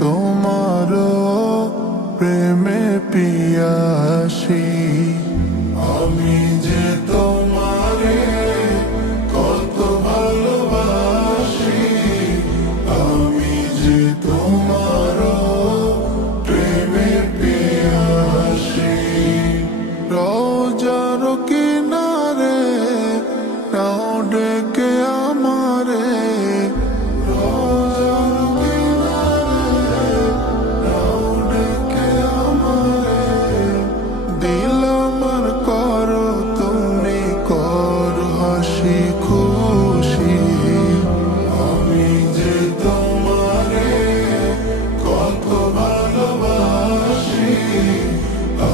তোমার প্রেমে পিয়াসী, আমি যে তোমারে কত ভালোবাসি, আমি যে তোমার প্রেমে পিয়াসী। রোজার কিনারে নাও ডেকে আমারে, রোজার কিনারে নাও ডেকে আমারে, দিল আমার করো তুমি কর হাসি খুশি, আমি যে তোমারে কত ভালোবাসি,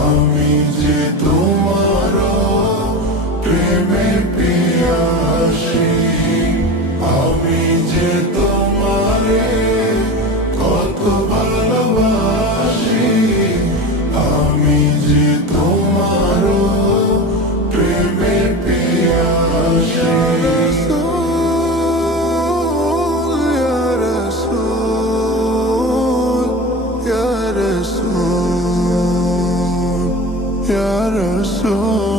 আমি যে তোমার প্রেমে পিয়াসী, আমি যে তোমারে কত ভালোবাসি, আমি যে তোমার প্রেমে পিয়াসী। ইয়া রাসূল, ইয়া রাসূল, ইয়া রাসূল,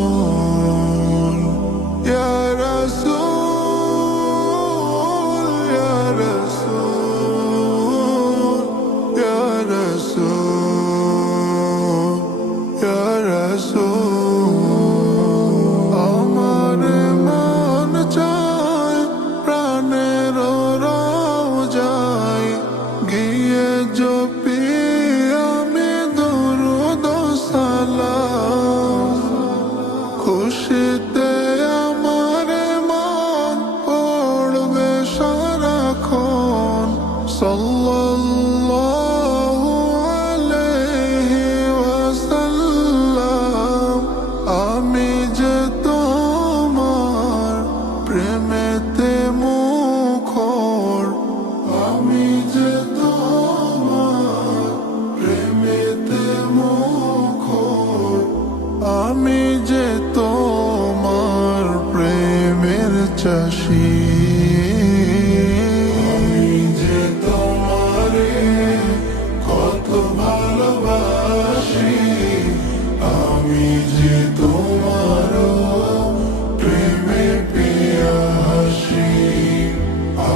ইয়া রাসূল, ইয়া রাসূল, ইয়া রাসূল, ইয়া রাসূল। আমার মন চায় প্রাণের রওজায় গিয়ে জপি আমি দুরূদ সালাম, খুশিতে আমার মন পড়বে সারাক্ষণ সাল্লাল্লাহু আলাইহি ওয়াসাল্লাম, আমি যে তোমার প্রেমেতে মুখর, আমি যে তোমার প্রেমেতে মুখর, আমি যে তোমার প্রেমের চাষী, আমি যে তোমারে কত ভালোবাসি, আমি যে তোমার প্রেমে পিয়াসী,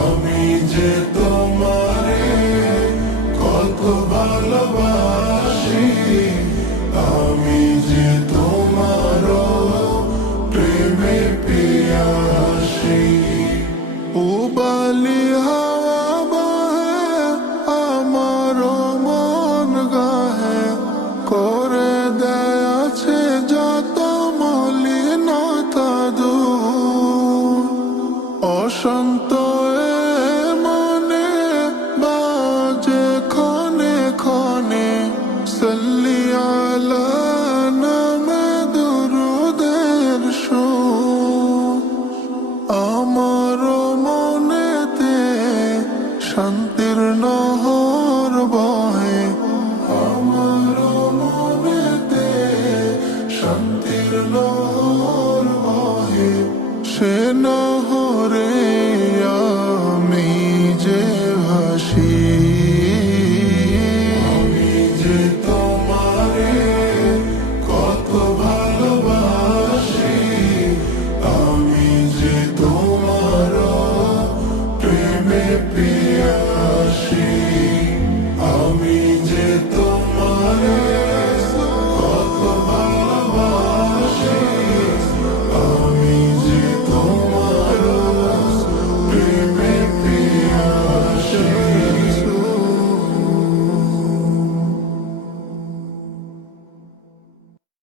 আমি যে তোমারে কত ভালোবাসি, আমি যে তোমার প্রেমে পিয়াসী। উবালি হাওয়া বহে আমার মন গাহে, করে দেয় আছে যত মলিনতা দূর, অশান্ত এ মনে বাজে ক্ষণে ক্ষণে সাল্লি আলা নামে দুরূদের সুর, আমার মনেতে শান্তির নহর বহে, আমার মনেতে শান্তির নহর বহে, সে